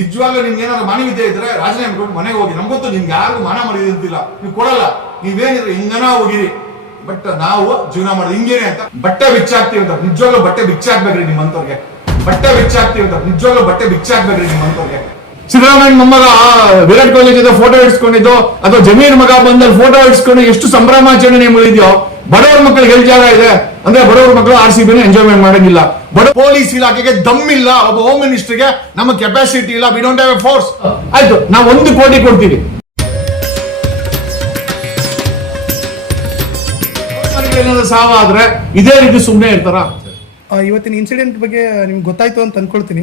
ನಿಜವಾಗ್ಲೂ ನಿಮ್ಗೆ ಏನಾದ್ರು ಮಾನವೀಯತೆ ಇದ್ರೆ ರಾಜೀನಾಮೆ ಕೊಟ್ಟು ಮನೆಗೆ ಹೋಗಿ. ನಮ್ಗೆ ಗೊತ್ತು ನಿಮ್ಗೆ ಯಾರಿಗೂ ಮಾನ ಮರ್ಯಾದೆ ಇರ್ತಿಲ್ಲ, ನೀವು ಕೊಡಲ್ಲ. ನೀವೇನಿದ್ರೆ ಹಿಂಗನ ಹೋಗಿರಿ, ಬಟ್ ನಾವು ಜೀವನ ಮಾಡೋದು ಹಿಂಗೇನೆ ಅಂತ. ಬಟ್ಟೆ ಬಿಚ್ಚಾಕ್ತಿವಿ ಅಂತ ನಿಜವಾಗ್ಲೂ ಬಟ್ಟೆ ಬಿಚ್ಚಾಕ್ಬೇಕ್ರಿ ನಿಮ್ಮಂತವ್ರಿಗೆ. ಬಟ್ಟೆ ಬಿಚ್ಚಾಕ್ತಿವಿ ಅಂತ ನಿಜವಾಗ್ಲೂ ಬಟ್ಟೆ ಬಿಚ್ಚಾಕ್ಬೇಕ್ರಿ ನಿಮ್ಮಂತವ್ರಿಗೆ. ಸಿದ್ದರಾಮಯ್ಯ ಮೊಮ್ಮಗ ವಿರಾಟ್ ಕೊಹ್ಲಿ ಜೊತೆ ಫೋಟೋ ಇಡ್ಸ್ಕೊಂಡಿದ್ದು ಅಥವಾ ಜಮೀರ್ ಮಗ ಬಂದಲ್ಲಿ ಫೋಟೋ ಇಡ್ಸ್ಕೊಂಡು ಎಷ್ಟು ಸಂಭ್ರಮಾಚರಣೆ ಮುಗಿದ್ಯೋ. ಬಡವರ ಮಕ್ಕಳಿಗೆ ಎಲ್ಲಿ ಜಾಗ ಇದೆ ಅಂದ್ರೆ ಬಡವರ ಮಕ್ಕಳು RCB ಎಂಜಾಯ್ಮೆಂಟ್ ಮಾಡಂಗಿಲ್ಲ. ಪೊಲೀಸ್ ಇಲಾಖೆಗೆ ದಮ್ಮಿಲ್ಲ, ಒಬ್ಬ ಹೋಮ್ ಮಿನಿಸ್ಟರ್ಗೆ ನಮ್ಮ ಕೆಪಾಸಿಟಿ ಇಲ್ಲ, we don't have a force. ಆಯ್ತು, ನಾವು 1 ಕೋಟಿ ಕೊಡ್ತೀವಿ. ಸಾವಾದ್ರೆ ಇದೇ ರೀತಿ ಸುಮ್ಮನೆ ಇರ್ತಾರ? ಇವತ್ತಿನ ಇನ್ಸಿಡೆಂಟ್ ಬಗ್ಗೆ ನಿಮ್ಗೆ ಗೊತ್ತಾಯ್ತು ಅಂತ ಅನ್ಕೊಳ್ತೀನಿ.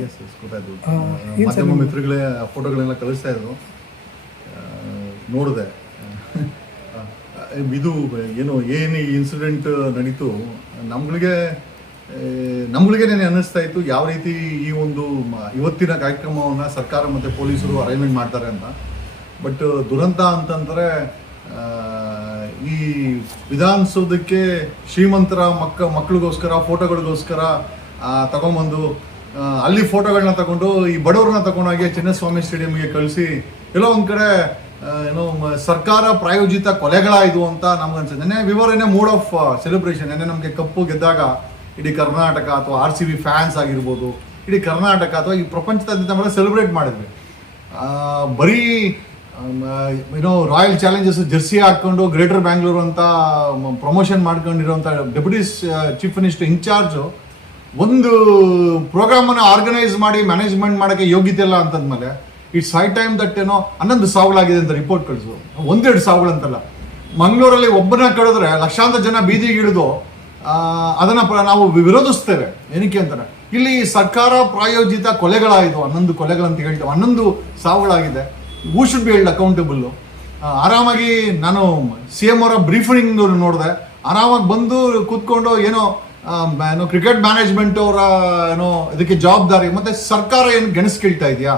ಮಾಧ್ಯಮ ಮಿತ್ರಗಳೇ ಫೋಟೋಗಳೆಲ್ಲ ಕಳಿಸ್ತಾ ಇದ್ರು, ನೋಡಿದೆ. ಇದು ಏನು ಇನ್ಸಿಡೆಂಟ್ ನಡೀತು ನಮ್ಗಳಿಗೇನೆ ಅನ್ನಿಸ್ತಾ ಇತ್ತು ಯಾವ ರೀತಿ ಈ ಒಂದು ಇವತ್ತಿನ ಕಾರ್ಯಕ್ರಮವನ್ನು ಸರ್ಕಾರ ಮತ್ತು ಪೊಲೀಸರು ಅರೇಂಜ್ಮೆಂಟ್ ಮಾಡ್ತಾರೆ ಅಂತ. ಬಟ್ ದುರಂತ ಅಂತಂದರೆ ಈ ವಿಧಾನಸೌಧಕ್ಕೆ ಶ್ರೀಮಂತರ ಮಕ್ಕಳಿಗೋಸ್ಕರ ಫೋಟೋಗಳಿಗೋಸ್ಕರ ತಗೊಂಬಂದು ಅಲ್ಲಿ ಫೋಟೋಗಳನ್ನ ತಗೊಂಡು ಈ ಬಡವ್ರನ್ನ ತಗೊಂಡೋಗಿ ಚಿನ್ನಸ್ವಾಮಿ ಸ್ಟೇಡಿಯಂಗೆ ಕಳಿಸಿ ಎಲ್ಲೋ ಒಂದು ಕಡೆ ಏನೋ ಸರ್ಕಾರ ಪ್ರಾಯೋಜಿತ ಕೊಲೆಗಳಾಯಿತು ಅಂತ ನಮ್ಗನ್ಸುತ್ತೆ. ನೆನ್ನೆ ವಿವರ್ ಏನೇ ಮೂಡ್ ಆಫ್ ಸೆಲೆಬ್ರೇಷನ್. ನೆನ್ನೆ ನಮಗೆ ಕಪ್ಪು ಗೆದ್ದಾಗ ಇಡೀ ಕರ್ನಾಟಕ ಅಥವಾ RCB ಫ್ಯಾನ್ಸ್ ಆಗಿರ್ಬೋದು, ಇಡೀ ಕರ್ನಾಟಕ ಅಥವಾ ಈ ಪ್ರಪಂಚದಾದ್ಯಂತ ಮೇಲೆ ಸೆಲೆಬ್ರೇಟ್ ಮಾಡಿದ್ವಿ. ಬರೀ ರಾಯಲ್ ಚಾಲೆಂಜರ್ಸ್ ಜರ್ಸಿ ಹಾಕ್ಕೊಂಡು ಗ್ರೇಟರ್ ಬ್ಯಾಂಗ್ಳೂರು ಅಂತ ಪ್ರಮೋಷನ್ ಮಾಡ್ಕೊಂಡಿರೋಂಥ ಡೆಪ್ಯೂಟಿ ಚೀಫ್ ಮಿನಿಸ್ಟರ್ ಇನ್ಚಾರ್ಜು ಒಂದು ಪ್ರೋಗ್ರಾಮನ್ನು ಆರ್ಗನೈಸ್ ಮಾಡಿ ಮ್ಯಾನೇಜ್ಮೆಂಟ್ ಮಾಡೋಕ್ಕೆ ಯೋಗ್ಯತೆ ಇಲ್ಲ ಅಂತಂದ್ಮೇಲೆ ಇಟ್ಸ್ ಹೈ ಟೈಮ್ ದಟ್ 11 ಸಾವುಗಳಾಗಿದೆ ಅಂತ ರಿಪೋರ್ಟ್ ಕಳಿಸು. 1-2 ಸಾವುಗಳಂತಲ್ಲ. ಮಂಗಳೂರಲ್ಲಿ ಒಬ್ಬನ ಕಡಿದ್ರೆ ಲಕ್ಷಾಂತರ ಜನ ಬೀದಿಗೆ ಇಳಿದು ಅದನ್ನು ನಾವು ವಿರೋಧಿಸ್ತೇವೆ. ಏನಕ್ಕೆ ಅಂತಾರೆ, ಇಲ್ಲಿ ಸರ್ಕಾರ ಪ್ರಾಯೋಜಿತ ಕೊಲೆಗಳಾಯಿತು, 11 ಕೊಲೆಗಳಂತ ಹೇಳ್ತೇವೆ, 11 ಸಾವುಗಳಾಗಿದೆ. Who should be held accountable. ಆರಾಮಾಗಿ ನಾನು CM ಅವರ ಬ್ರೀಫಿಂಗ್ ನೋಡಿದೆ. ಆರಾಮಾಗಿ ಬಂದು ಕೂತ್ಕೊಂಡು ಏನೋ ಕ್ರಿಕೆಟ್ ಮ್ಯಾನೇಜ್ಮೆಂಟ್ ಅವರ ಇದಕ್ಕೆ ಜವಾಬ್ದಾರಿ, ಮತ್ತೆ ಸರ್ಕಾರ ಏನು ಗೆಣಸ್ ಕೇಳ್ತಾ ಇದೆಯಾ,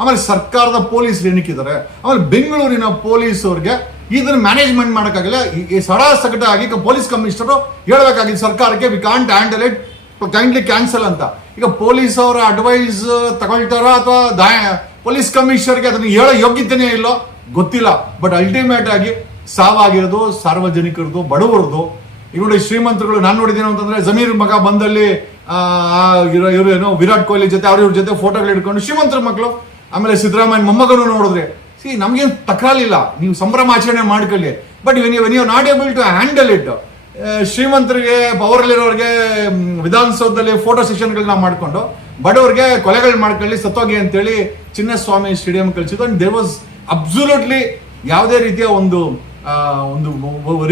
ಆಮೇಲೆ ಸರ್ಕಾರದ ಪೊಲೀಸರು ಏನಕ್ಕಿದ್ದಾರೆ, ಆಮೇಲೆ ಬೆಂಗಳೂರಿನ ಪೊಲೀಸವ್ರಿಗೆ ಇದನ್ನ ಮ್ಯಾನೇಜ್ಮೆಂಟ್ ಮಾಡೋಕ್ಕಾಗಲ್ಲ. ಈ ಸಡಾಸಕಟಾಗಿ ಪೊಲೀಸ್ ಕಮಿಷನರು ಹೇಳಬೇಕಾಗಿದ್ದು ಸರ್ಕಾರಕ್ಕೆ, we can't handle it, kindly cancel ಅಂತ. ಈಗ ಪೊಲೀಸ್ ಅವರ ಅಡ್ವೈಸ್ ತಗೊಳ್ತಾರ ಅಥವಾ ಪೊಲೀಸ್ ಕಮಿಷನರ್ಗೆ ಅದನ್ನ ಹೇಳೋ ಯೋಗ್ಯತೆನೇ ಇಲ್ಲೋ ಗೊತ್ತಿಲ್ಲ. ಬಟ್ ಅಲ್ಟಿಮೇಟ್ ಆಗಿ ಸಾವಾಗಿರೋದು ಸಾರ್ವಜನಿಕರದು, ಬಡವರದು. ಈಗ ನೋಡಿ, ಶ್ರೀಮಂತರುಗಳು ನಾನು ನೋಡಿದ್ದೇನೆ ಅಂತಂದ್ರೆ ಜಮೀರ್ ಮಗ ಬಂದಲ್ಲಿ ಇವರು ಏನೋ ವಿರಾಟ್ ಕೊಹ್ಲಿ ಜೊತೆ ಅವ್ರ ಜೊತೆ ಫೋಟೋಗಳು ಹಿಡ್ಕೊಂಡು ಶ್ರೀಮಂತರ ಮಕ್ಕಳು. ಆಮೇಲೆ ಸಿದ್ದರಾಮಯ್ಯ ಮೊಮ್ಮಗನು ನೋಡಿದ್ರೆ ನಮ್ಗೇನು ತಕರಾಲಿಲ್ಲ, ನೀವು ಸಂಭ್ರಮಾಚರಣೆ ಮಾಡ್ಕೊಳ್ಳಿ. ಬಟ್ ನೀವು not able to handle it. ಶ್ರೀಮಂತರಿಗೆ ಪವರಲ್ಲಿರೋರಿಗೆ ವಿಧಾನಸೌಧದಲ್ಲಿ ಫೋಟೋ ಸೆಷನ್ಗಳನ್ನ ಮಾಡ್ಕೊಂಡು ಬಡವರಿಗೆ ಕೊಲೆಗಳು ಮಾಡ್ಕೊಳ್ಳಿ ಸತ್ತೋಗಿ ಅಂತೇಳಿ ಚಿನ್ನಸ್ವಾಮಿ ಸ್ಟೇಡಿಯಂ ಕಳಿಸಿದ್ದು. ಅಂಡ್ ದೇರ್ ವಾಸ್ ಅಬ್ಸಲ್ಯೂಟ್ಲಿ ಯಾವುದೇ ರೀತಿಯ ಒಂದು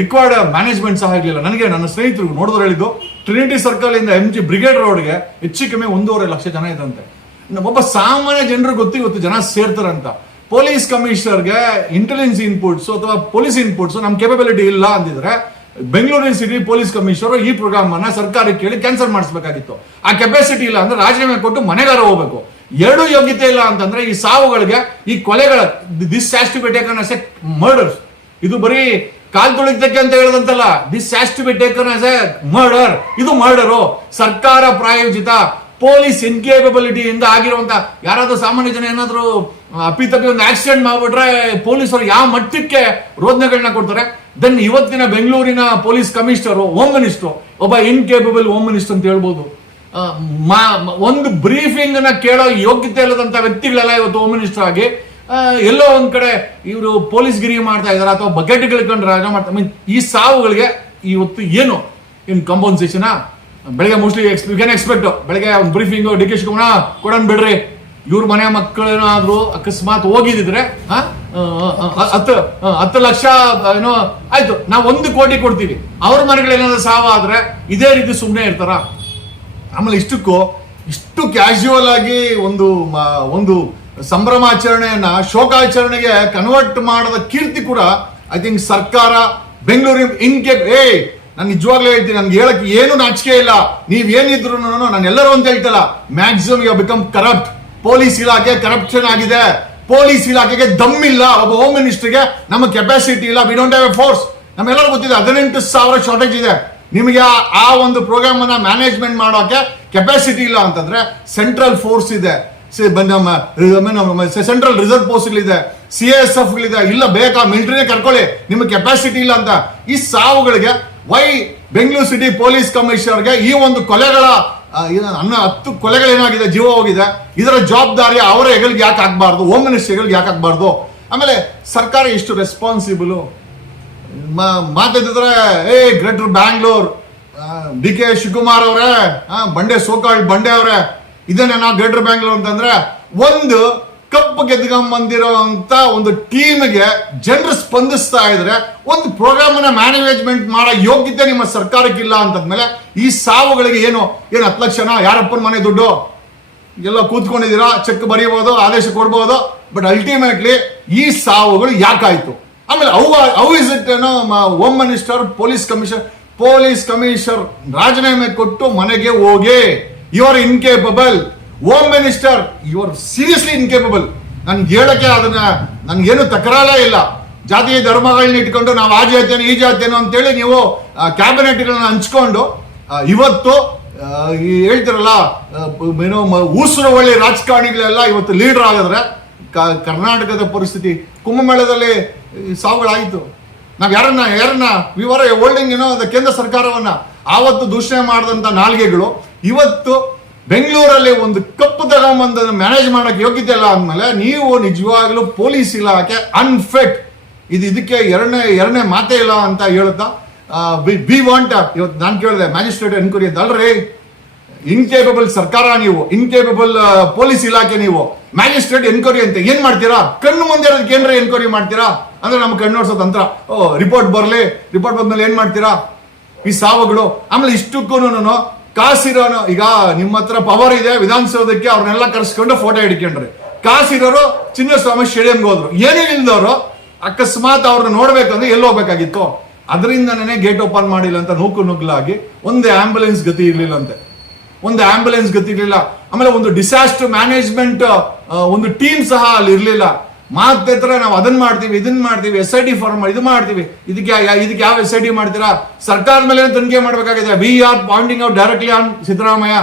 ರಿಕ್ವೈರ್ಡ್ ಮ್ಯಾನೇಜ್ಮೆಂಟ್ ಸಹ ಇರಲಿಲ್ಲ. ನನಗೆ ನನ್ನ ಸ್ನೇಹಿತರು ನೋಡಿದ್ರು ಹೇಳಿದ್ದು, ಟ್ರಿನಿಟಿ ಸರ್ಕಲ್ ಇಂದ MG ಬ್ರಿಗೇಡ್ ರೋಡ್ಗೆ ಹೆಚ್ಚು ಕಮ್ಮಿ 1.5 ಲಕ್ಷ ಜನ ಇದಂತೆ. ಒಬ್ಬ ಸಾಮಾನ್ಯ ಜನರು ಗೊತ್ತು ಜನ ಸೇರ್ತಾರಂತ. ಪೊಲೀಸ್ ಕಮಿಷನರ್ಗೆ ಇಂಟೆಲಿಜೆನ್ಸ್ ಇನ್ಪುಟ್ಸ್ ಅಥವಾ ಪೊಲೀಸ್ ಇನ್ಪುಟ್ಸ್ ನಮ್ಮ ಕೇಪಬಿಲಿಟಿ ಇಲ್ಲ ಅಂದಿದ್ರೆ ಬೆಂಗಳೂರಿನ ಸಿಟಿ ಪೊಲೀಸ್ ಕಮಿಷನರ್ ಈ ಪ್ರೋಗ್ರಾಮ್ ಅನ್ನ ಸರ್ಕಾರಕ್ಕೆ ಕೇಳಿ ಕ್ಯಾನ್ಸಲ್ ಮಾಡಿಸಬೇಕಾಗಿತ್ತು. ಆ ಕೆಪಾಸಿಟಿ ಇಲ್ಲ ಅಂದ್ರೆ ರಾಜೀನಾಮೆ ಕೊಟ್ಟು ಮನೆಗಾರ ಹೋಗ್ಬೇಕು. 2 ಯೋಗ್ಯತೆ ಇಲ್ಲ ಅಂತಂದ್ರೆ ಈ ಸಾವುಗಳಿಗೆ, ಈ ಕೊಲೆಗಳ this has to be taken as a murder. ಇದು ಬರೀ ಕಾಲ್ ತುಳಿತಕ್ಕೆ ಅಂತ ಹೇಳದಂತಲ್ಲ, this has to be taken as a murder. ಇದು ಮರ್ಡರು, ಸರ್ಕಾರ ಪ್ರಾಯೋಜಿತ ಪೊಲೀಸ್ ಇನ್ಕೇಪಬಿಲಿಟಿ ಇಂದ ಆಗಿರುವಂತ. ಯಾರಾದ್ರೂ ಸಾಮಾನ್ಯ ಜನ ಏನಾದ್ರು ಅಪ್ಪಿತಪ್ಪಿ ಒಂದು ಆಕ್ಸಿಡೆಂಟ್ ಮಾಡ್ಬಿಟ್ರೆ ಪೊಲೀಸರು ಯಾವ ಮಟ್ಟಕ್ಕೆ ರೋದನೆಗಳನ್ನ ಕೊಡ್ತಾರೆ. ದೆನ್ ಇವತ್ತಿನ ಬೆಂಗಳೂರಿನ ಪೊಲೀಸ್ ಕಮಿಷನರು, ಹೋಮ್ ಮಿನಿಸ್ಟರ್, ಒಬ್ಬ ಇನ್ಕೇಪಬಲ್ ಹೋಮ್ ಮಿನಿಸ್ಟರ್ ಅಂತ ಹೇಳ್ಬೋದು. ಒಂದು ಬ್ರೀಫಿಂಗ್ ನ ಕೇಳೋ ಯೋಗ್ಯತೆ ಇಲ್ಲದಂತ ವ್ಯಕ್ತಿಗಳೆಲ್ಲ ಇವತ್ತು ಹೋಮ್ ಮಿನಿಸ್ಟರ್ ಆಗಿ ಎಲ್ಲೋ ಒಂದ್ ಕಡೆ ಇವರು ಪೊಲೀಸ್ ಗಿರಿ ಮಾಡ್ತಾ ಇದಾರೆ ಅಥವಾ ಬಕೆಟ್ ಗಳಿಕೊಂಡು ರಾಜ ಮಾಡ್ತಾ. ಈ ಸಾವುಗಳಿಗೆ ಇವತ್ತು ಏನು ಇನ್ ಕಂಪನ್ಸೇಷನ್ ಬೆಳಗ್ಗೆ ಮೋಸ್ಟ್ಲಿ ಕ್ಯಾನ್ ಎಕ್ಸ್ಪೆಕ್ಟ್ ಬೆಳಗ್ಗೆ ಒಂದು ಬ್ರೀಫಿಂಗ್ DK ಶಿವಕುಮಾರ್ ಕೊಡೋಣ ಬಿಡ್ರಿ, ಇವ್ರ ಮನೆ ಮಕ್ಕಳೇನಾದ್ರು ಅಕಸ್ಮಾತ್ ಹೋಗಿದ್ರೆ 10 ಲಕ್ಷ ಏನೋ ಆಯ್ತು, ನಾವು 1 ಕೋಟಿ ಕೊಡ್ತೀವಿ. ಅವ್ರ ಮನೆಗಳೇನಾದ್ರು ಸಾವಾದ್ರೆ ಇದೇ ರೀತಿ ಸುಮ್ಮನೆ ಇರ್ತಾರ? ಆಮೇಲೆ ಇಷ್ಟು ಕ್ಯಾಶುವಲ್ ಆಗಿ ಒಂದು ಸಂಭ್ರಮಾಚರಣೆಯನ್ನ ಶೋಕಾಚರಣೆಗೆ ಕನ್ವರ್ಟ್ ಮಾಡದ ಕೀರ್ತಿ ಕೂಡ ಐ ಥಿಂಕ್ ಸರ್ಕಾರ ಬೆಂಗಳೂರಿನ ನಾನು ನಿಜವಾಗ್ಲೂ ಹೇಳ್ತೀನಿ, ನನ್ಗೆ ಹೇಳಕ್ಕೆ ಏನು ನಾಚಿಕೆ ಇಲ್ಲ. ನೀವೇನಿದ್ರು ನಾನು ಎಲ್ಲರೂ ಅಂತ ಹೇಳ್ತಲ್ಲ, maximum you become corrupt. Police ಇಲಾಖೆ ಕರಪ್ಷನ್ ಆಗಿದೆ. ಪೊಲೀಸ್ ಇಲಾಖೆಗೆ ದಮ್ಮಿಲ್ಲ, ಒಬ್ಬ ಹೋಮ್ ಮಿನಿಸ್ಟರ್ಗೆ ನಮ್ಮ ಕೆಪಾಸಿಟಿ ಇಲ್ಲ, we don't have a force. ನಮ್ಮೆಲ್ಲರೂ ಗೊತ್ತಿದೆ 18,000 ಶಾರ್ಟೇಜ್ ಇದೆ. ನಿಮಗೆ ಆ ಒಂದು ಪ್ರೋಗ್ರಾಮ್ ಅನ್ನ ಮ್ಯಾನೇಜ್ಮೆಂಟ್ ಮಾಡೋಕೆ ಕೆಪಾಸಿಟಿ ಇಲ್ಲ ಅಂತಂದ್ರೆ ಸೆಂಟ್ರಲ್ ಫೋರ್ಸ್ ಇದೆ. ಸೆಂಟ್ರಲ್ ರಿಸರ್ವ್ ಪೋಸ್ಟ್ಗಳಿದೆ, CISF ಗಳಿದೆ, ಇಲ್ಲ ಬೇಕಾ ಮಿಲಿಟರಿನೇ ಕರ್ಕೊಳ್ಳಿ, ನಿಮಗೆ ಕೆಪಾಸಿಟಿ ಇಲ್ಲ ಅಂತ. ಈ ಸಾವುಗಳಿಗೆ ವೈ ಬೆಂಗಳೂರು ಸಿಟಿ ಪೊಲೀಸ್ ಕಮಿಷನರ್ಗೆ ಈ ಒಂದು ಕೊಲೆಗಳ 10 ಕೊಲೆಗಳೇನಾಗಿದೆ, ಜೀವ ಹೋಗಿದೆ, ಇದರ ಜವಾಬ್ದಾರಿ ಅವರ ಹೆಗಲಿಗೆ ಯಾಕೆ ಆಗ್ಬಾರ್ದು, ಹೋಮ್ ಮಿನಿಸ್ಟರ್ ಹೆಗಲಿಗೆ ಯಾಕೆ ಆಗ್ಬಾರ್ದು? ಆಮೇಲೆ ಸರ್ಕಾರ ಎಷ್ಟು ರೆಸ್ಪಾನ್ಸಿಬಲ್ ಮಾತಾಡಿದ್ರೆ, ಗ್ರೇಟರ್ ಬ್ಯಾಂಗ್ಳೂರ್ DK ಶಿವಕುಮಾರ್ ಅವರೇ, ಬಂಡೆ ಸೋಕಾಳ್ ಬಂಡೆ ಅವರೇ, ಇದನ್ನೇನಾ ಗ್ರೇಟರ್ ಬ್ಯಾಂಗ್ಳೂರ್ ಅಂತಂದ್ರೆ, ಒಂದು ಕಪ್ ಗೆದ್ಕೊಂಬಂದಿರೋ ಅಂತ ಒಂದು ಟೀಮ್ಗೆ ಜನರು ಸ್ಪಂದಿಸ್ತಾ ಇದ್ರೆ, ಒಂದು ಪ್ರೋಗ್ರಾಮ್ ಅನ್ನ ಮ್ಯಾನೇಜ್ಮೆಂಟ್ ಮಾಡೋ ಯೋಗ್ಯತೆ ನಿಮ್ಮ ಸರ್ಕಾರಕ್ಕಿಲ್ಲ ಅಂತಂದ್ಮೇಲೆ ಈ ಸಾವುಗಳಿಗೆ ಏನು 10 ಲಕ್ಷನ ಯಾರಪ್ಪನ ಮನೆ ದುಡ್ಡು ಎಲ್ಲ ಕೂತ್ಕೊಂಡಿದ್ದೀರಾ, ಚೆಕ್ ಬರೀಬಹುದು, ಆದೇಶ ಕೊಡ್ಬೋದು, ಬಟ್ ಅಲ್ಟಿಮೇಟ್ಲಿ ಈ ಸಾವುಗಳು ಯಾಕಾಯ್ತು? ಆಮೇಲೆ how is it home minister police commissioner ರಾಜೀನಾಮೆ ಕೊಟ್ಟು ಮನೆಗೆ ಹೋಗಿ, you are incapable. Home minister you are seriously incapable. ನನ್ಗೆ ಹೇಳಕ್ಕೆ ಅದನ್ನ ನನ್ಗೇನು ತಕರಾರೇ ಇಲ್ಲ. ಜಾತಿ ಧರ್ಮಗಳನ್ನ ಇಟ್ಕೊಂಡು ನಾವು ಆ ಜಾತಿಯನ್ನು ಈ ಜಾತಿಯನ್ನು ಅಂತೇಳಿ ನೀವು ಕ್ಯಾಬಿನೆಟ್ಗಳನ್ನ ಹಂಚ್ಕೊಂಡು ಇವತ್ತು ಹೇಳ್ತಿರಲ್ಲ, ಏನೋ ಊಸರು ಒಳ್ಳೆ ರಾಜಕಾರಣಿಗಳೆಲ್ಲ ಇವತ್ತು ಲೀಡರ್ ಆಗಿದ್ರೆ ಕರ್ನಾಟಕದ ಪರಿಸ್ಥಿತಿ ಕುಂಭಮೇಳದಲ್ಲಿ ಸಾವುಗಳಾಯಿತು. ನಾವ್ ಯಾರನ್ನ ವಿವರ ಹೋಲ್ಡಿಂಗ್ ಏನೋ ಕೇಂದ್ರ ಸರ್ಕಾರವನ್ನ ಆವತ್ತು ದೂಷಣೆ ಮಾಡಿದಂತ ನಾಲ್ಗೆಗಳು ಇವತ್ತು ಬೆಂಗಳೂರಲ್ಲಿ ಒಂದು ಕಪ್ಪು ತಗೊಂಬಂದ ಮ್ಯಾನೇಜ್ ಮಾಡಕ್ಕೆ ಯೋಗ್ಯತೆ ಇಲ್ಲ ಅಂದ್ಮೇಲೆ ನೀವು ನಿಜವಾಗ್ಲೂ ಪೊಲೀಸ್ ಇಲಾಖೆ ಅನ್ಫಿಟ್. ಇದಕ್ಕೆ ಎರಡನೇ ಮಾತೇ ಇಲ್ಲ ಅಂತ ಹೇಳುತ್ತಾ ವಿ ವಾಂಟ್ ಇವತ್ತು ನಾನು ಕೇಳಿದೆ ಮ್ಯಾಜಿಸ್ಟ್ರೇಟ್ ಎನ್ಕ್ವೈರಿ ಅಂತ. ಅಲ್ರಿ, ಇನ್ಕೇಪಬಲ್ ಸರ್ಕಾರ ನೀವು, ಇನ್ಕೇಪಬಲ್ ಪೊಲೀಸ್ ಇಲಾಖೆ ನೀವು, ಮ್ಯಾಜಿಸ್ಟ್ರೇಟ್ ಎನ್ಕ್ವೈರಿ ಅಂತ ಏನ್ ಮಾಡ್ತೀರಾ? ಕಣ್ಣು ಮುಂದೆ ಇರೋದಕ್ಕೆ ಏನ್ರ ಎನ್ಕ್ವೈರಿ ಮಾಡ್ತೀರಾ? ಅಂದ್ರೆ ನಮ್ಗೆ ಕಣ್ಣೋಡ್ಸೋ ತಂತ್ರ. ರಿಪೋರ್ಟ್ ಬಂದ್ಮೇಲೆ ಏನ್ ಮಾಡ್ತೀರಾ? ಈ ಸಾವುಗಳು. ಆಮೇಲೆ ಇಷ್ಟಕ್ಕೂ ಕಾಸಿರೋನು, ಈಗ ನಿಮ್ಮ ಹತ್ರ ಪವರ್ ಇದೆ ವಿಧಾನಸೌಧಕ್ಕೆ, ಅವ್ರನ್ನೆಲ್ಲ ಕರ್ಸ್ಕೊಂಡು ಫೋಟೋ ಹಿಡ್ಕೊಂಡ್ರಿ. ಕಾಸಿರೋರು ಚಿನ್ನಸ್ವಾಮಿ ಸ್ಟೇಡಿಯಂಗೆ ಹೋದ್ರು. ಏನಿಲ್ಲದವರು ಅಕಸ್ಮಾತ್ ಅವ್ರನ್ನ ನೋಡ್ಬೇಕಂದ್ರೆ ಎಲ್ಲಿ ಹೋಗ್ಬೇಕಾಗಿತ್ತು? ಅದರಿಂದನೇ ಗೇಟ್ ಓಪನ್ ಮಾಡಿಲ್ಲ ಅಂತ ನುಗ್ಗಲಾಗಿ ಒಂದು ಆಂಬುಲೆನ್ಸ್ ಗತಿ ಇರ್ಲಿಲ್ಲಂತೆ, ಆಮೇಲೆ ಒಂದು ಡಿಸಾಸ್ಟರ್ ಮ್ಯಾನೇಜ್ಮೆಂಟ್ ಒಂದು ಟೀಮ್ ಸಹ ಅಲ್ಲಿ ಇರ್ಲಿಲ್ಲ. ಮಾತ್ರ ನಾವು ಅದನ್ನ ಮಾಡ್ತೀವಿ, ಇದನ್ನ ಮಾಡ್ತೀವಿ, SIT ಫಾರ್ಮ್ ಇದು ಮಾಡ್ತೀವಿ. ಇದಕ್ಕೆ ಯಾವ SIT ಮಾಡ್ತೀರಾ? ಸರ್ಕಾರದ ಮೇಲೆ ತನಿಖೆ ಮಾಡ್ಬೇಕಾಗಿದೆ. We are pointing out directly on Siddaramaiah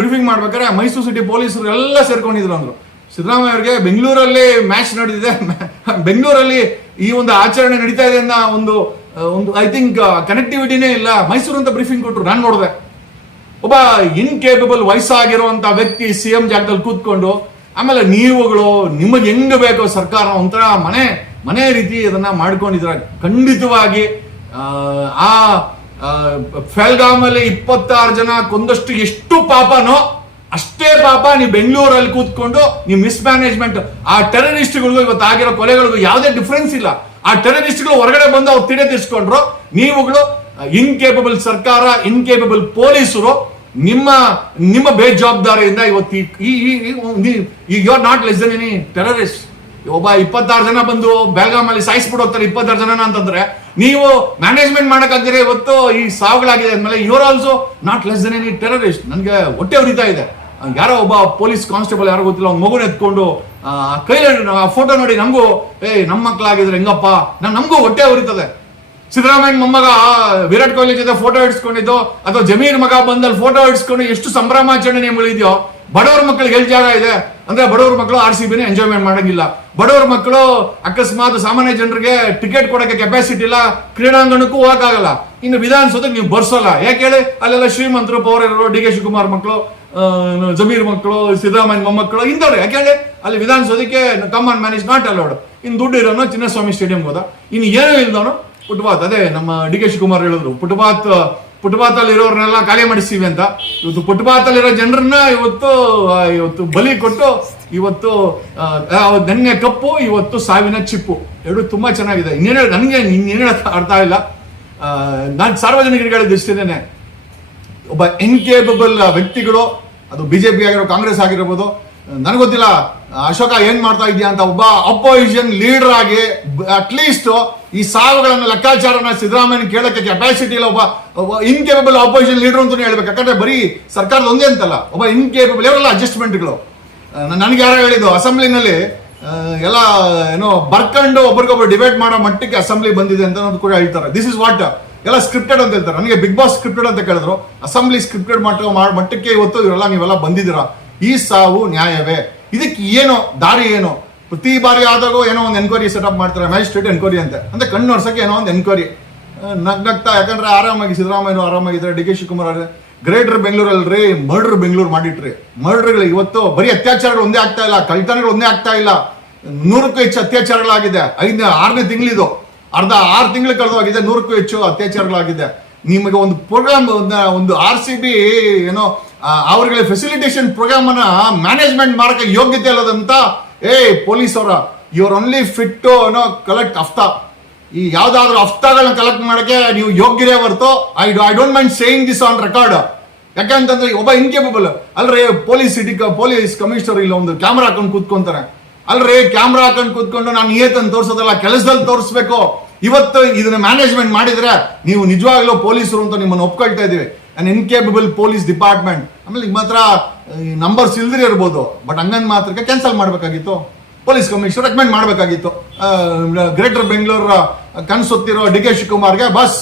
briefing ಮಾಡ್ಬೇಕಾದ್ರೆ ಮೈಸೂರು ಸಿಟಿ ಪೊಲೀಸರು ಎಲ್ಲ ಸೇರ್ಕೊಂಡಿದ್ರು ಅಂದ್ರು. ಸಿದ್ದರಾಮಯ್ಯ ಅವರಿಗೆ ಬೆಂಗಳೂರಲ್ಲಿ ಮ್ಯಾಚ್ ನಡೆದಿದೆ, ಬೆಂಗಳೂರಲ್ಲಿ ಈ ಒಂದು ಆಚರಣೆ ನಡೀತಾ ಇದೆ ಅನ್ನೋ ಒಂದು ಐ ಥಿಂಕ್ ಕನೆಕ್ಟಿವಿಟಿನೇ ಇಲ್ಲ. ಮೈಸೂರು ಅಂತ ಬ್ರೀಫಿಂಗ್ ಕೊಟ್ಟರು, ನಾನು ನೋಡಿದೆ. ಒಬ್ಬ ಇನ್ಕೇಪಬಲ್ ವಯಸ್ಸಾಗಿರುವಂತ ವ್ಯಕ್ತಿ CM ಜಾಗದಲ್ಲಿ ಕೂತ್ಕೊಂಡು, ಆಮೇಲೆ ನೀವುಗಳು ನಿಮಗೆ ಹೆಂಗ ಬೇಕೋ ಸರ್ಕಾರ ಒಂಥರ ಮನೆ ರೀತಿ ಅದನ್ನ ಮಾಡ್ಕೊಂಡಿದ್ರ. ಖಂಡಿತವಾಗಿ ಆ ಫೆಲ್ಗಾಮಲ್ಲಿ 26 ಜನ ಕೊಂದಷ್ಟು ಎಷ್ಟು ಪಾಪನೋ ಅಷ್ಟೇ ಪಾಪ ನೀವು ಬೆಂಗಳೂರಲ್ಲಿ ಕೂತ್ಕೊಂಡು ನೀವು ಮಿಸ್ಮ್ಯಾನೇಜ್ಮೆಂಟ್. ಆ ಟೆರರಿಸ್ಟ್ಗಳಿಗೂ ಇವತ್ತು ಆಗಿರೋ ಕೊಲೆಗಳಿಗೂ ಯಾವುದೇ ಡಿಫ್ರೆನ್ಸ್ ಇಲ್ಲ. ಆ ಟೆರರಿಸ್ಟ್ಗಳು ಹೊರಗಡೆ ಬಂದು ಅವ್ರು ತಿಡೆ ತಿರ್ಸ್ಕೊಂಡ್ರು. ನೀವುಗಳು ಇನ್ಕೇಪಬಲ್ ಸರ್ಕಾರ, ಇನ್ಕೇಪಬಲ್ ಪೊಲೀಸರು ನಿಮ್ಮ ಬೇಜವಾಬ್ದಾರಿಯಿಂದ ಇವತ್ತು you are not less than any terrorist. ಒಬ್ಬ 26 ಜನ ಬಂದು ಬೆಳಗಾಮಲ್ಲಿ ಸಾಯಿಸ್ಬಿಟ್ಟು ಹೋಗ್ತಾರೆ 26 ಜನ ಅಂತಂದ್ರೆ, ನೀವು ಮ್ಯಾನೇಜ್ಮೆಂಟ್ ಮಾಡಕ್ಕಾಗ್ದಿರ ಇವತ್ತು ಈ ಸಾವುಗಳಾಗಿದೆ ಅಂದ್ಮೇಲೆ you are also not less than any terrorist. ನನಗೆ ಹೊಟ್ಟೆ ಉರಿತಾ ಇದೆ. ಯಾರೋ ಒಬ್ಬ ಪೊಲೀಸ್ ಕಾನ್ಸ್ಟೇಬಲ್ ಯಾರೋ ಗೊತ್ತಿಲ್ಲ, ಒಂದು ಮಗುನ ಎತ್ಕೊಂಡು ಕೈಲಿ ಆ ಫೋಟೋ ನೋಡಿ ನಮಗೂ ನಮ್ಮ ಮಕ್ಕಳಾಗಿದ್ರೆ ಹೆಂಗಪ್ಪ, ನಮಗೂ ಹೊಟ್ಟೆ ಉರಿತದೆ. ಸಿದ್ದರಾಮಯ್ಯ ಮೊಮ್ಮಗ ವಿರಾಟ್ ಕೊಹ್ಲಿ ಜೊತೆ ಫೋಟೋ ಇಡ್ಸ್ಕೊಂಡಿದ್ದು, ಅಥವಾ ಜಮೀರ್ ಮಗ ಬಂದಲ್ಲಿ ಫೋಟೋ ಇಡ್ಸ್ಕೊಂಡು ಎಷ್ಟು ಸಂಭ್ರಮಾಚರಣೆ ನಿಮ್ಮಳಿದ್ಯೋ. ಬಡವ್ರ ಮಕ್ಕಳಿಗೆ ಎಲ್ಲಿ ಜಾಗ ಇದೆ ಅಂದ್ರೆ, ಬಡವ್ರ ಮಕ್ಕಳು RCBನೇ ಎಂಜಾಯ್ಮೆಂಟ್ ಮಾಡಂಗಿಲ್ಲ. ಬಡವ್ರ ಮಕ್ಕಳು ಅಕಸ್ಮಾತ್ ಸಾಮಾನ್ಯ ಜನರಿಗೆ ಟಿಕೆಟ್ ಕೊಡಕ್ಕೆ ಕೆಪಾಸಿಟಿ ಇಲ್ಲ, ಕ್ರೀಡಾಂಗಣಕ್ಕೂ ಹೋಗಕ್ಕಾಗಲ್ಲ. ಇನ್ನು ವಿಧಾನಸೌಧಕ್ಕೆ ನೀವು ಬರ್ಸೋಲ್ಲ. ಯಾಕೆ ಹೇಳಿ? ಅಲ್ಲೆಲ್ಲ ಶ್ರೀಮಂತರು, ಪವರ್ ಇರೋರು, DK ಶಿವಕುಮಾರ್ ಮಕ್ಕಳು, ಜಮೀರ್ ಮಕ್ಕಳು, ಸಿದ್ದರಾಮಯ್ಯ ಮೊಮ್ಮಕ್ಕಳು ಇಂಥವ್ರು. ಯಾಕೆ ಹೇಳಿ? ಅಲ್ಲಿ ವಿಧಾನಸೌಧಕ್ಕೆ common man is not allowed. ಇನ್ನು ದುಡ್ಡು ಇರೋನು ಚಿನ್ನಸ್ವಾಮಿ ಸ್ಟೇಡಿಯಂ ಹೋದ. ಇನ್ನು ಏನೂ ಇಲ್ದವನು ಫುಟ್ಪಾತ್, ಅದೇ ನಮ್ಮ DK ಶಿವಕುಮಾರ್ ಹೇಳಿದ್ರು, ಫುಟ್ಪಾತ್ ಅಲ್ಲಿ ಇರೋರ್ನೆಲ್ಲ ಖಾಲಿ ಮಾಡಿಸ್ತೀವಿ ಅಂತ. ಇವತ್ತು ಫುಟ್ಪಾತ್ ಅಲ್ಲಿರೋ ಜನರನ್ನ ಇವತ್ತು ಬಲಿ ಕೊಟ್ಟು ಇವತ್ತು ನೆನ್ನೆ ಕಪ್ಪು, ಇವತ್ತು ಸಾವಿನ ಚಿಪ್ಪು, ಎರಡು ತುಂಬಾ ಚೆನ್ನಾಗಿದೆ. ನನಗೆ ಇನ್ನೇನು ಅರ್ಥ ಇಲ್ಲ. ನಾನು ಸಾರ್ವಜನಿಕರಿಗೆ ಹೇಳಿದ ಇಷ್ಟೇನೆ, ಒಬ್ಬ ಇನ್ಕೇಪಬಲ್ ವ್ಯಕ್ತಿಗಳು, ಅದು BJP ಆಗಿರೋ ಕಾಂಗ್ರೆಸ್ ಆಗಿರ್ಬೋದು, ನನಗೆ ಗೊತ್ತಿಲ್ಲ ಅಶೋಕ ಏನ್ ಮಾಡ್ತಾ ಇದೆಯಾ ಅಂತ, ಒಬ್ಬ ಅಪೋಸಿಷನ್ ಲೀಡರ್ ಆಗಿ ಅಟ್ಲೀಸ್ಟ್ ಈ ಸಾವುಗಳನ್ನ ಲೆಕ್ಕಾಚಾರನ ಸಿದ್ದರಾಮಯ್ಯ ಕೇಳಕ್ಕೆ ಕೆಪಾಸಿಟಿ ಇಲ್ಲ. ಒಬ್ಬ ಇನ್ಕೇಪಬಲ್ ಅಪೋಸಿಷನ್ ಲೀಡರ್ ಅಂತ ಹೇಳ್ಬೇಕು. ಯಾಕಂದ್ರೆ ಬರೀ ಸರ್ಕಾರದ ಒಂದೇ ಅಂತಲ್ಲ, ಒಬ್ಬ ಇನ್ಕೇಪಬಲ್ ಇವರೆಲ್ಲ ಅಡ್ಜಸ್ಟ್ಮೆಂಟ್ಗಳು. ನನಗೆ ಯಾರೋ ಹೇಳಿದ್ದು, ಅಸೆಂಬ್ಲಿನಲ್ಲಿ ಎಲ್ಲ ಏನೋ ಬರ್ಕೊಂಡು ಒಬ್ರಿಗೊಬ್ರು ಡಿಬೇಟ್ ಮಾಡೋ ಮಟ್ಟಕ್ಕೆ ಅಸೆಂಬ್ಲಿ ಬಂದಿದೆ ಅಂತ ಕೂಡ ಹೇಳ್ತಾರೆ. ದಿಸ್ ಇಸ್ ವಾಟ್ ಎಲ್ಲ ಸ್ಕ್ರಿಪ್ಟೆಡ್ ಅಂತ ಹೇಳ್ತಾರೆ. ನನಗೆ ಬಿಗ್ ಬಾಸ್ ಸ್ಕ್ರಿಪ್ಟೆಡ್ ಅಂತ ಕೇಳಿದ್ರು, ಅಸೆಂಬ್ಲಿ ಸ್ಕ್ರಿಪ್ಟೆಡ್ ಮಟ್ಟಕ್ಕೆ ಇವತ್ತು ಇವರೆಲ್ಲ ನೀವೆಲ್ಲ ಬಂದಿದ್ದೀರಾ. ಈ ಸಾವು ನ್ಯಾಯವೇ? ಇದಕ್ಕೆ ಏನೋ ದಾರಿ ಏನು? ಪ್ರತಿ ಬಾರಿ ಆದಾಗೂ ಏನೋ ಒಂದು ಎನ್ಕ್ವೈರಿ ಸೆಟಪ್ ಮಾಡ್ತಾರೆ, ಮ್ಯಾಜಿಸ್ಟ್ರೇಟ್ ಎನ್ಕ್ವೈರಿ ಅಂತ ಕಣ್ಣು ನೋಡ್ಸಕ್ಕೆ ಏನೋ ಒಂದು ಎನ್ಕ್ವೈರಿ ನಗ್ನಗ್ತಾ. ಯಾಕಂದ್ರೆ ಆರಾಮಾಗಿ ಸಿದ್ದರಾಮಯ್ಯ ಆರಾಮಾಗಿದ್ದಾರೆ, ಡಿ ಕೆ ಶಿವಕುಮಾರ್ ಗ್ರೇಟರ್ ಬೆಂಗಳೂರಲ್ಲಿ ಮರ್ಡರ್ ಬೆಂಗಳೂರು ಮಾಡಿಟ್ರಿ. ಮರ್ಡರ್ಗಳು ಇವತ್ತು ಬರೀ ಅತ್ಯಾಚಾರಗಳು ಒಂದೇ ಆಗ್ತಾ ಇಲ್ಲ, ಕಳ್ತನಗಳು ಒಂದೇ ಆಗ್ತಾ ಇಲ್ಲ, 100ಕ್ಕೂ ಹೆಚ್ಚು ಅತ್ಯಾಚಾರಗಳಾಗಿದೆ. 6ನೇ ತಿಂಗಳಿದು, 6 ತಿಂಗಳು ಕಳೆದೋಗಿದೆ, 100ಕ್ಕೂ ಹೆಚ್ಚು ಅತ್ಯಾಚಾರಗಳಾಗಿದೆ. ನಿಮಗೆ ಒಂದು ಪ್ರೋಗ್ರಾಮ್, ಒಂದು RCB ಏನೋ ಅವ್ರಿಗೆ ಫೆಸಿಲಿಟೇಷನ್ ಪ್ರೋಗ್ರಾಮ್ ಅನ್ನ ಮ್ಯಾನೇಜ್ಮೆಂಟ್ ಮಾಡಕ್ಕೆ ಯೋಗ್ಯತೆ ಇಲ್ಲದಂತ ಪೊಲೀಸ್ ಅವರ your only fit to collect hafta. ಈ ಯಾವ್ದಾದ್ರು ಅಫ್ತಾಗಳನ್ನ ಕಲೆಕ್ಟ್ ಮಾಡಕ್ಕೆ ನೀವು ಯೋಗ್ಯರೇ ಹೊರತು I don't mind saying this on record. ಯಾಕಂತಂದ್ರೆ ಒಬ್ಬ ಇನ್ಕೇಪಬಲ್ ಅಲ್ರಿ ಪೊಲೀಸ್ ಕಮಿಷನರ್ ಇಲ್ಲ ಒಂದು ಕ್ಯಾಮ್ರಾ ಹಾಕೊಂಡು ಕೂತ್ಕೊಂತಾರೆ. ಅಲ್ರಿ ಕ್ಯಾಮ್ರಾ ಹಾಕೊಂಡು ಕೂತ್ಕೊಂಡು ನಾನು ಏತನ್ ತೋರ್ಸೋದಲ್ಲ, ಕೆಲಸದಲ್ಲಿ ತೋರಿಸ್ಬೇಕು. ಇವತ್ತು ಇದನ್ನ ಮ್ಯಾನೇಜ್ಮೆಂಟ್ ಮಾಡಿದ್ರೆ ನೀವು ನಿಜವಾಗ್ಲೂ ಪೊಲೀಸರು ಅಂತ ನಿಮ್ಮನ್ನು ಒಪ್ಕೊಳ್ತಾ ಇದೀವಿ. ಅನ್ ಇನ್ಕೇಪಬಲ್ ಪೊಲೀಸ್ ಡಿಪಾರ್ಟ್ಮೆಂಟ್. ಆಮೇಲೆ ನಿಮ್ಮ ಹತ್ರ ನಂಬರ್ಸ್ ಇಲ್ದಿರಿ ಇರ್ಬೋದು, ಬಟ್ ಹಂಗಂದ್ ಮಾತ್ರಕ್ಕೆ ಕ್ಯಾನ್ಸಲ್ ಮಾಡ್ಬೇಕಾಗಿತ್ತು. ಪೊಲೀಸ್ ಕಮಿಷನರ್ ರೆಕಮೆಂಡ್ ಮಾಡಬೇಕಾಗಿತ್ತು. ಗ್ರೇಟರ್ ಬೆಂಗಳೂರು ಕನ್ಸೊತ್ತಿರೋ ಡಿ ಕೆ ಶಿವಕುಮಾರ್ಗೆ ಬಸ್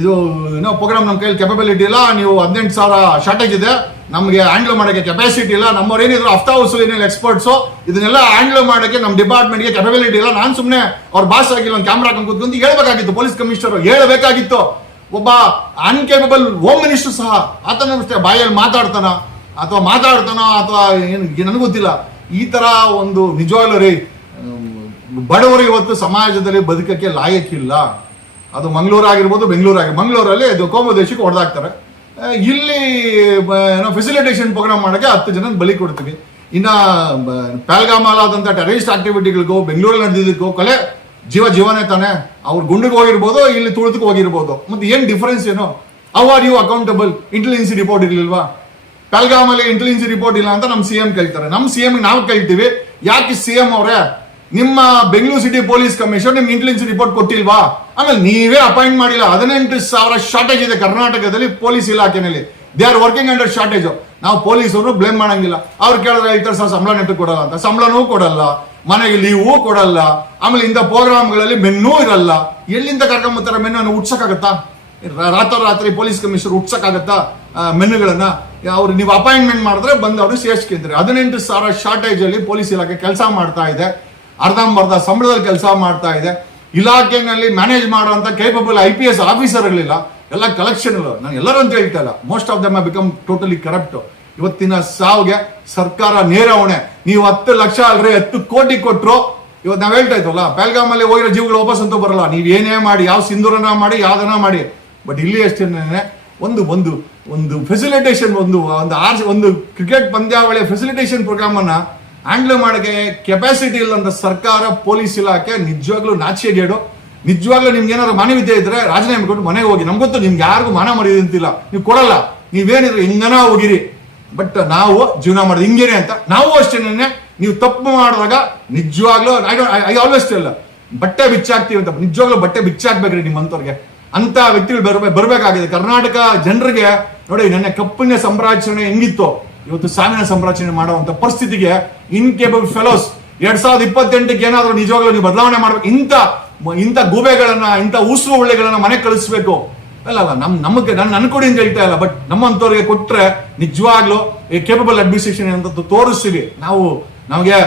ಇದು ಪ್ರೋಗ್ರಾಮ್ ನಮ್ಮ ಕೈಯಲ್ಲಿ ಕೆಪಬಿಲಿಟಿ ಇಲ್ಲ, ನೀವು 18,000 ಶಾರ್ಟೇಜ್ ಇದೆ, ನಮಗೆ ಹ್ಯಾಂಡಲ್ ಮಾಡೋಕ್ಕೆ ಕೆಪಾಸಿಟಿ ಇಲ್ಲ, ನಮ್ಮವ್ರು ಏನಿದ್ರು ಹಫ್ತಾ ವಸೂಲಿನಲ್ಲಿ ಎಕ್ಸ್ಪರ್ಟ್ಸು, ಇದನ್ನೆಲ್ಲ ಹ್ಯಾಂಡಲ್ ಮಾಡೋಕ್ಕೆ ನಮ್ಮ ಡಿಪಾರ್ಟ್ಮೆಂಟ್ಗೆ ಕೆಪಬಿಲಿಟಿ ಇಲ್ಲ. ನಾನು ಸುಮ್ಮನೆ ಅವ್ರ ಬಾಸ್ ಆಗಿಲ್ಲ ಒಂದು ಕ್ಯಾಮ್ರಾ ಹಾಕೊಂಡು ಕೂತ್ಕೊಂಡು ಹೇಳ್ಬೇಕಾಗಿತ್ತು. ಪೊಲೀಸ್ ಕಮಿಷನರ್ ಹೇಳಬೇಕಾಗಿತ್ತು. ಒಬ್ಬ ಅನ್ಕೇಪಬಲ್ ಹೋಮ್ ಮಿನಿಸ್ಟರ್ ಸಹ ಆತನ ಬಾಯಲ್ಲಿ ಮಾತಾಡ್ತಾನೋ ಅಥವಾ ಏನು ನನಗೆ ಗೊತ್ತಿಲ್ಲ. ಈ ತರ ಒಂದು ನಿಜವಾಗ್ಲೂ ರೀ ಬಡವರು ಇವತ್ತು ಸಮಾಜದಲ್ಲಿ ಬದುಕಕ್ಕೆ ಲಾಯಕ್ಕಿಲ್ಲ. ಅದು ಮಂಗಳೂರು ಆಗಿರ್ಬೋದು, ಮಂಗಳೂರಲ್ಲಿ ಅದು ಕೋಮು ದೇಶಕ್ಕೆ ಹೊಡೆದಾಕ್ತಾರೆ. ಇಲ್ಲಿ ಫೆಸಿಲಿಟೇಷನ್ ಪ್ರೋಗ್ರಾಮ್ ಮಾಡೋಕ್ಕೆ 10 ಜನ ಬಲಿ ಕೊಡ್ತೀವಿ. ಇನ್ನ ಪ್ಯಾಲ್ಗಾಮಾಲಾದಂಥ ಟೆರರಿಸ್ಟ್ ಆಕ್ಟಿವಿಟಿಗಳಿಗೂ ಬೆಂಗಳೂರಲ್ಲಿ ನಡೆದಿದ್ದಕ್ಕೂ ಕೊಲೆ ಜೀವನೇ ತಾನೆ. ಅವ್ರು ಗುಂಡಿಗೆ ಹೋಗಿರ್ಬೋದು, ಇಲ್ಲಿ ತುಳಿದಕ್ಕೆ ಹೋಗಿರ್ಬೋದು. ಮತ್ತೆ ಏನ್ ಡಿಫರೆನ್ಸ್ ಏನು? How are you accountable? Intelligence report ಇರ್ಲಿಲ್ವಾ? ಪೆಲ್ಗಾಮಲ್ಲಿ ಇಂಟೆಲಿಜೆನ್ಸಿ ರಿಪೋರ್ಟ್ ಇಲ್ಲ ಅಂತ ನಮ್ಮ CM ಕೇಳ್ತಾರೆ. ನಮ್ಮ CM ನಾವು ಕೇಳ್ತೀವಿ, ಯಾಕೆ CM ಅವರೇ ನಿಮ್ಮ ಬೆಂಗಳೂರು ಸಿಟಿ ಪೊಲೀಸ್ ಕಮಿಷನರ್ ನಿಮ್ಗೆ ಇಂಟೆಲಿಜೆನ್ಸಿ ರಿಪೋರ್ಟ್ ಕೊಟ್ಟಿಲ್ವಾ? ಆಮೇಲೆ ನೀವೇ ಅಪಾಯಿಂಟ್ ಮಾಡಿಲ್ಲ. 18,000 ಶಾರ್ಟೇಜ್ ಇದೆ ಕರ್ನಾಟಕದಲ್ಲಿ ಪೊಲೀಸ್ ಇಲಾಖೆನಲ್ಲಿ. They are working under shortage. ನಾವು ಪೊಲೀಸರು ಬ್ಲೇಮ್ ಮಾಡಂಗಿಲ್ಲ. ಅವ್ರು ಕೇಳಿದ್ರೆ ಹೇಳ್ತಾರೆ ಸರ್ ಸಂಬಳ ನೆಟ್ಟು ಕೊಡಲ್ಲ ಅಂತ. ಸಂಬಳನೂ ಕೊಡಲ್ಲ, ಮನೆಗೆ ಲೀವು ಕೊಡಲ್ಲ, ಆಮೇಲೆ ಇಂಥ ಪ್ರೋಗ್ರಾಮ್ಗಳಲ್ಲಿ ಮೆನ್ನೂ ಇರಲ್ಲ. ಎಲ್ಲಿಂದ ಕರ್ಕೊಂಬತ್ತಾರೆ ಮೆನ್ನು? ಹುಡ್ಸಕ್ಕಾಗತ್ತಾ? ರಾತ್ರಿ ಪೊಲೀಸ್ ಕಮಿಷನರ್ ಹುಡ್ಸಕ್ಕಾಗತ್ತಾ ಮೆನ್ನುಗಳನ್ನ? ಅವ್ರು ನೀವು ಅಪಾಯಿಂಟ್ಮೆಂಟ್ ಮಾಡಿದ್ರೆ ಬಂದು ಅವರು ಸೇರಿಸ್ಕೊಂತಾರೆ. 18,000 ಶಾರ್ಟೇಜ್ ಅಲ್ಲಿ ಪೊಲೀಸ್ ಇಲಾಖೆ ಕೆಲಸ ಮಾಡ್ತಾ ಇದೆ, ಅರ್ಧಂಬರ್ಧ ಸಂಬಳದಲ್ಲಿ ಕೆಲಸ ಮಾಡ್ತಾ ಇದೆ. ಇಲಾಖೆನಲ್ಲಿ ಮ್ಯಾನೇಜ್ ಮಾಡುವಂತ ಕೇಪಬಲ್ IPS ಆಫೀಸರ್ಗಳಿಲ್ಲ, ಎಲ್ಲ ಕಲೆಕ್ಷನ್. ನಾನು ಎಲ್ಲರೂ ಅಂತ ಹೇಳ್ತಾ ಇಲ್ಲ, most of them become totally corrupt. ಇವತ್ತಿನ ಸಾವಿಗೆ ಸರ್ಕಾರ ನೇರ ಹೊಣೆ. ನೀವು 10 ಲಕ್ಷ ಅಲ್ರಿ 10 ಕೋಟಿ ಕೊಟ್ಟರು. ಇವತ್ತು ನಾವು ಹೇಳ್ತಾ ಇದ್ವಲ್ಲ, ಪೆಲ್ಗಾಮಲ್ಲಿ ಹೋಗಿರೋ ಜೀವಗಳು ವಾಪಸ್ ಅಂತೂ ಬರಲ್ಲ. ನೀವು ಏನೇ ಮಾಡಿ, ಯಾವ ಸಿಂಧೂರನ ಮಾಡಿ, ಯಾವ್ದನ್ನ ಮಾಡಿ. ಬಟ್ ಇಲ್ಲಿ ಅಷ್ಟೇನೆ ಒಂದು ಫೆಸಿಲಿಟೇಷನ್, ಒಂದು ಕ್ರಿಕೆಟ್ ಪಂದ್ಯಾವಳಿಯ ಫೆಸಿಲಿಟೇಷನ್ ಪ್ರೋಗ್ರಾಮ್ ಅನ್ನ ಹ್ಯಾಂಡಲ್ ಮಾಡೋಕ್ಕೆ ಕೆಪಾಸಿಟಿ ಇಲ್ಲ ಅಂತ ಸರ್ಕಾರ, ಪೊಲೀಸ್ ಇಲಾಖೆ ನಿಜವಾಗ್ಲೂ ನಾಚಿಕೆಗೇಡು. ನಿಜವಾಗ್ಲೂ ನಿಮ್ಗೆ ಏನಾದ್ರು ಮಾನವೀಯತೆ ಇದ್ರೆ ರಾಜೀನಾಮೆ ಕೊಟ್ಟು ಮನೆಗೆ ಹೋಗಿ. ನಮ್ಗೆ ಗೊತ್ತು ನಿಮ್ಗೆ ಯಾರಿಗೂ ಮಾನ ಮರ್ಯಾದಂತಿಲ್ಲ, ನೀವು ಕೊಡಲ್ಲ. ನೀವೇನಿದ್ರೆ ಹಿಂಗನ ಹೋಗಿರಿ, ಬಟ್ ನಾವು ಜೀವನ ಮಾಡೋದು ಹಿಂಗೇನೆ ಅಂತ. ನಾವು ಅಷ್ಟೇನೆ ನೀವು ತಪ್ಪು ಮಾಡಿದಾಗ ನಿಜವಾಗ್ಲೂ ಐ ಆಲ್ವೇಸ್ ಟೆಲ್ ಬಟ್ಟೆ ಬಿಚ್ಚಾಕ್ತೀವಿ ಅಂತ. ನಿಜವಾಗ್ಲೂ ಬಟ್ಟೆ ಬಿಚ್ಚಾಕ್ಬೇಕ್ರಿ ನಿಮ್ಮಂತವ್ರಿಗೆ. ಅಂತ ವ್ಯಕ್ತಿಗಳು ಬರಬೇಕಾಗಿದೆ ಕರ್ನಾಟಕ ಜನರಿಗೆ. ನೋಡಿ, ನನ್ನ ಕಪ್ಪಿನ ಸಂಭ್ರಾಚರಣೆ ಹೆಂಗಿತ್ತು, ಇವತ್ತು ಸಾವಿನ ಸಂಭ್ರಾಚರಣೆ ಮಾಡುವಂತ ಪರಿಸ್ಥಿತಿಗೆ ಇನ್ಕೇಬಲ್ ಫೆಲೋಸ್ 2028ಕ್ಕೆ ಏನಾದ್ರು ನಿಜವಾಗ್ಲೂ ನೀವು ಬದಲಾವಣೆ ಮಾಡ್ಬೇಕು. ಇಂಥ ಗೂಬೆಗಳನ್ನ, ಇಂಥ ಉಸುರು ಒಳ್ಳೆಗಳನ್ನ ಮನೆ ಕಳಿಸ್ಬೇಕು. ಅಲ್ಲ ನಮಗೆ ನಾನು ಅನ್ಕೊಡಿ ಅಂತ ಹೇಳ್ತಾ ಇಲ್ಲ, ಬಟ್ ನಮ್ಮಂತವ್ರಿಗೆ ಕೊಟ್ರೆ ನಿಜವಾಗ್ಲೂ ಕೇಪಬಲ್ ಅಡ್ಮಿನಿಸ್ಟ್ರೇಷನ್ ಅಂತ ತೋರಿಸ್ತೀವಿ ನಾವು. ನಮ್ಗೆ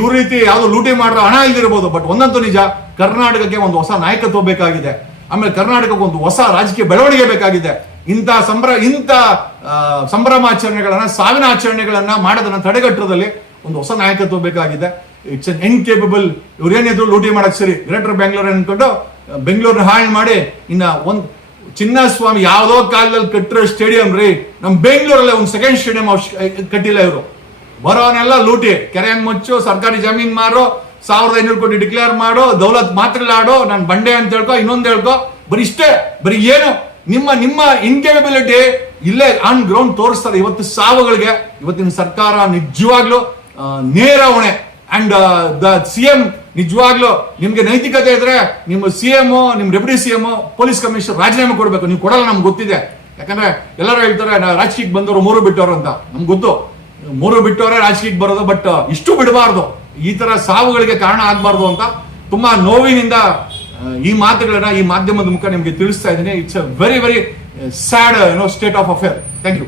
ಇವ್ರ ರೀತಿ ಯಾವ್ದು ಲೂಟಿ ಮಾಡೋ ಹಣ ಇಲ್ದಿರ್ಬೋದು, ಬಟ್ ಒಂದಂತೂ ನಿಜ, ಕರ್ನಾಟಕಕ್ಕೆ ಒಂದು ಹೊಸ ನಾಯಕತ್ವ ಬೇಕಾಗಿದೆ. ಆಮೇಲೆ ಕರ್ನಾಟಕಕ್ಕೆ ಒಂದು ಹೊಸ ರಾಜಕೀಯ ಬೆಳವಣಿಗೆ ಬೇಕಾಗಿದೆ. ಇಂಥ ಸಂಭ್ರಮಾಚರಣೆಗಳನ್ನ, ಸಾವಿನ ಆಚರಣೆಗಳನ್ನ ಮಾಡೋದನ್ನ ತಡೆಗಟ್ಟೋದಲ್ಲಿ ಒಂದು ಹೊಸ ನಾಯಕತ್ವ ಬೇಕಾಗಿದೆ. It's an incapable. ಇವ್ರೇನಿದ್ರು ಲೂಟಿ ಮಾಡಕ್ ಸರಿ, ಗ್ರೇಟರ್ ಬೆಂಗಳೂರು ಅನ್ಕೊಂಡು ಬೆಂಗಳೂರನ್ನ ಹಾಳು ಮಾಡಿ ಇನ್ನ ಒಂದು ಚಿನ್ನಸ್ವಾಮಿ ಯಾವ್ದೋ ಕಾಲದಲ್ಲಿ ಕಟ್ಟಿರೋ ಸ್ಟೇಡಿಯಂ ರೀ, ನಮ್ ಬೆಂಗಳೂರಲ್ಲೇ ಒಂದು ಸೆಕೆಂಡ್ ಸ್ಟೇಡಿಯಂ ಕಟ್ಟಿಲ್ಲ. ಇವರು ಬರೋನೆಲ್ಲ ಲೂಟಿ, ಕೆರೆ ಮುಚ್ಚು, ಸರ್ಕಾರಿ ಜಮೀನ್ ಮಾರು, 1,500 ಕೋಟಿ ಡಿಕ್ಲೇರ್ ಮಾಡು, ದೌಲತ್ ಮಾತ್ರ ಆಡು, ನಾನು ಬಂಡೆ ಅಂತ ಹೇಳ್ಕೊ, ಇನ್ನೊಂದು ಹೇಳ್ಕೊ. ಬರೀ ಇಷ್ಟೇ, ಬರೀ ಏನು ನಿಮ್ಮ ಇನ್ಕೇಪಬಿಲಿಟಿ ಇಲ್ಲೇ ಆನ್ ಗ್ರೌಂಡ್ ತೋರಿಸ್ತಾರೆ. ಇವತ್ತು ಸಾವುಗಳಿಗೆ ಇವತ್ತಿನ ಸರ್ಕಾರ ನಿಜವಾಗ್ಲೂ ನೇರ ಹೊಣೆ. ಅಂಡ್ ದ CM ನಿಜವಾಗ್ಲೂ ನಿಮ್ಗೆ ನೈತಿಕತೆ ಇದ್ರೆ ನಿಮ್ಮ CM, ನಿಮ್ ಡೆಪ್ಯೂಟಿ CM, ಪೊಲೀಸ್ ಕಮಿಷನರ್ ರಾಜೀನಾಮೆ ಕೊಡ್ಬೇಕು. ನೀವು ಕೊಡಲ್ಲ, ನಮ್ಗೆ ಗೊತ್ತಿದೆ. ಯಾಕಂದ್ರೆ ಎಲ್ಲರೂ ಹೇಳ್ತಾರೆ ರಾಜಕೀಯಕ್ಕೆ ಬಂದವರು 3 ಬಿಟ್ಟವರು ಅಂತ. ನಮ್ಗೆ ಗೊತ್ತು 3 ಬಿಟ್ಟವರೇ ರಾಜಕೀಯಕ್ಕೆ ಬರೋದು, ಬಟ್ ಇಷ್ಟು ಬಿಡಬಾರ್ದು, ಈ ತರ ಸಾವುಗಳಿಗೆ ಕಾರಣ ಆಗ್ಬಾರ್ದು ಅಂತ ತುಂಬಾ ನೋವಿನಿಂದ ಈ ಮಾತುಗಳನ್ನ ಈ ಮಾಧ್ಯಮದ ಮುಖ ನಿಮ್ಗೆ ತಿಳಿಸ್ತಾ ಇದ್ದೀನಿ. It's a very very sad state of affair. Thank you.